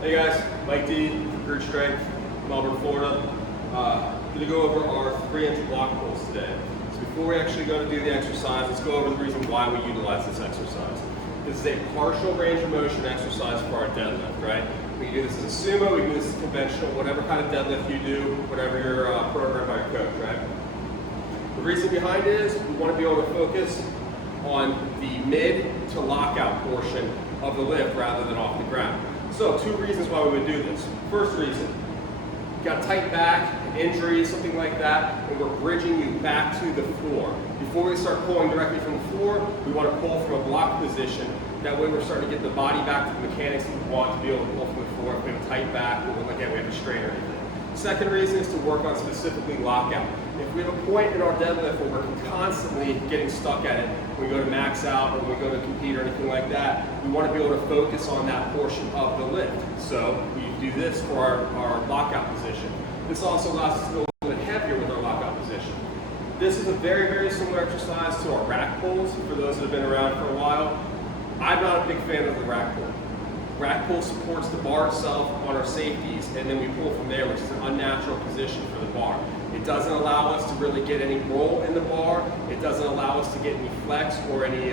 Hey guys, Mike D, Recruit Strength, Melbourne, Florida. Going to go over our 3-inch block pulls today. So before we actually go to do the exercise, let's go over the reason why we utilize this exercise. This is a partial range of motion exercise for our deadlift, right? We can do this as a sumo, we can do this as conventional, whatever kind of deadlift you do, whatever you're programmed by your coach, right? The reason behind it is we want to be able to focus on the mid to lockout portion of the lift rather than off the ground. So 2 reasons why we would do this. First reason, you got a tight back, an injury, something like that, and we're bridging you back to the floor. Before we start pulling directly from the floor, we want to pull from a block position. That way we're starting to get the body back to the mechanics that we want to be able to pull from the floor. If we have a tight back, we look like we have a strain or anything. Second reason is to work on specifically lockout. If we have a point in our deadlift where we're constantly getting stuck at it, when we go to max out or when we go to compete or anything like that, we want to be able to focus on that portion of the lift. So we do this for our lockout position. This also allows us to go a little bit heavier with our lockout position. This is a very, very similar exercise to our rack pulls for those that have been around for a while. I'm not a big fan of the rack pull. Rack pull supports the bar itself on our safeties, and then we pull from there, which is an unnatural position for the bar. It doesn't allow us to really get any roll in the bar. It doesn't allow us to get any flex or any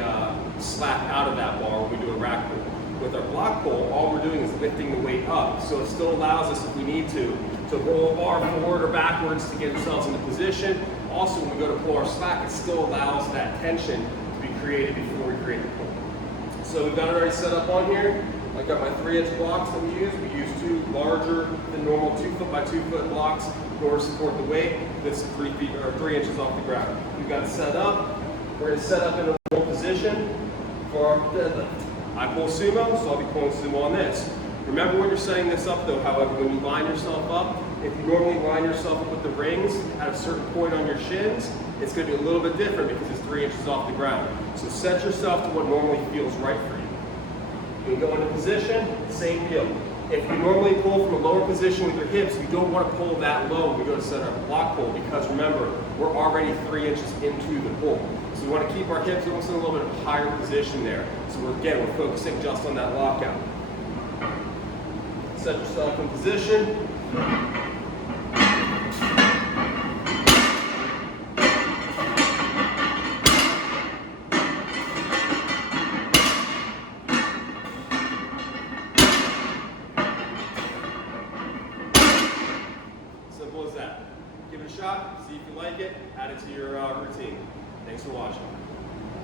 slack out of that bar when we do a rack pull. With our block pull, all we're doing is lifting the weight up. So it still allows us, if we need to roll a bar forward or backwards to get ourselves into position. Also, when we go to pull our slack, it still allows that tension to be created before we create the pull. So we've got it already set up on here. I've got my 3-inch blocks that we use. We use 2 larger than normal 2 foot by 2 foot blocks in order to support the weight. This is 3 feet or 3 inches off the ground. We've got it set up. We're going to set up in a roll position for our deadlift. I pull sumo, so I'll be pulling sumo on this. Remember when you're setting this up though, however, when you line yourself up, if you normally line yourself up with the rings at a certain point on your shins, it's going to be a little bit different because it's 3 inches off the ground. So set yourself to what normally feels right for you. You go into position, same deal. If you normally pull from a lower position with your hips, you don't want to pull that low when we go to set up a block pull because remember, we're already 3 inches into the pull. So we want to keep our hips almost in a little bit of a higher position there. So we're focusing just on that lockout. Set yourself in position. Simple as that. Give it a shot, see if you like it, add it to your routine. Thanks for watching.